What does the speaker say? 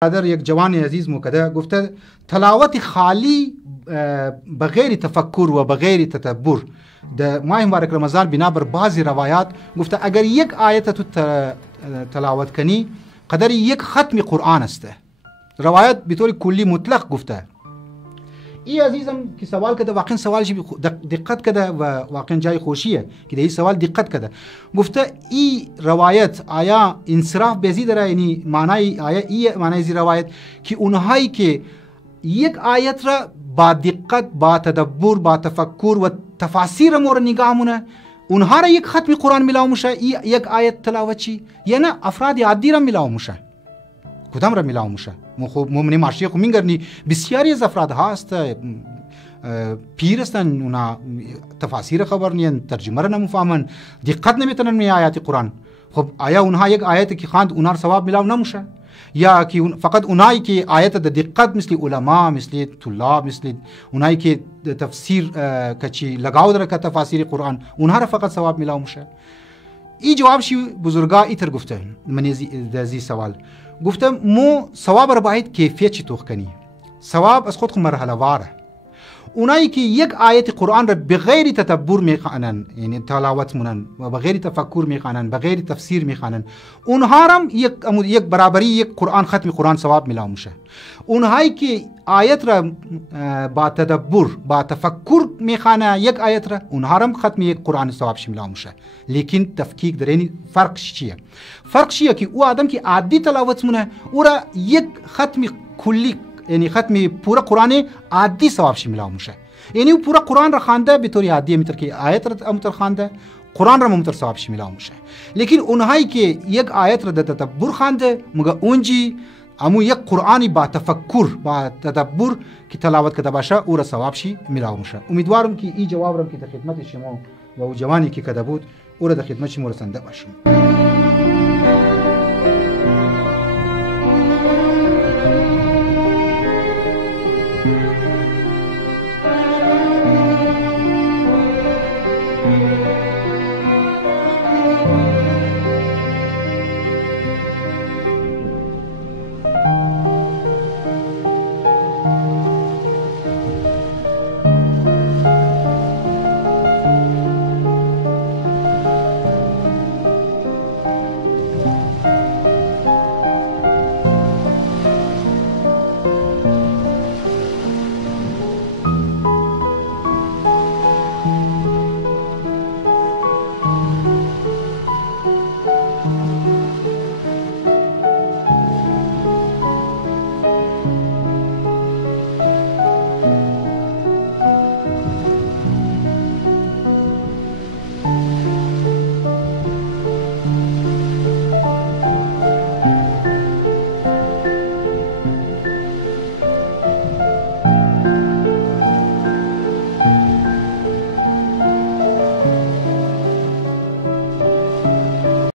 برادر یک جوان عزیز مکده گفته تلاوت خالی بغیر تفکر و بغیر تدبر در ماه مبارک رمضان بنابر بعضی روایات گفته اگر یک آیت تو تلاوت کنی قدر یک ختم قرآن است. روایت به طور کلی مطلق گفته. این عزیزم که سوال کرده واقعا سوالش دقت کرده و واقعا جای خوشیه که این سوال دقت کرده. گفته این روایت آیا انصراف به زی داره، یعنی معنای آیا این معنای زی روایت که اونهایی که یک آیت را با دقت با تدبر با تفکر و تفاسیر مور نگاه مونه اونها را یک ختم قرآن میلاو میشه یک آیت تلاوت چی یا نه افراد عادی را میلاو میشه کدام را میلاو میشه. مؤمن معاشی خو میگرنی بسیاری از افراد هست پیر هستن اونا تفاسیر خبر نیست ترجمه را نمیفهمن دقت نمیتونن می آیات قرآن. خب آیا اونها یک آیت که خواند اونها ثواب میلاو نمیشه یا که فقط اونایی که آیت د دقت مثل علما مثل طلاب مثل اونایی که تفسیر کچی لگاو در که تفاسیر قرآن اونها را فقط ثواب میلاو میشه؟ این جواب شی بزرگا ایتر گفته من زی سوال گفته مو ثواب را باید کیفیت چی توخ کنی. ثواب از خود مرحله واره. اونایی که یک آیت قرآن را بغیر تدبر میخوانن یعنی تلاوت مونن و بغیر تفکر میخوانن بغیر تفسیر میخوانن اونها هم یک برابری یک قرآن ختم قرآن ثواب میلاو میشه. اونهایی که آیت را با تدبر با تفکر میخوانه یک آیت را اونها هم ختم یک قرآن ثواب میلاو میشه. لیکن تفکیک در این فرق چیه؟ فرق چیه که او آدم که عادی تلاوت مونه او را یک ختم کلی یعنی ختم پورا قرآن عادی ثواب میلاو میشه. یعنی او پورا قرآن را خوانده به طور عادی میتر که آیت را متر خوانده قرآن را متر ثواب میلاو میشه. لیکن اونهایی که یک آیت را د تدبر خوانده مگه اونجی امو یک قرآنی با تفکر با تدبر که تلاوت کرده باشه او را ثواب میلاو میشه. امیدوارم که این جواب را که در خدمت شما و او جوانی که کرده بود او را در خدمت شما رسانده باشم.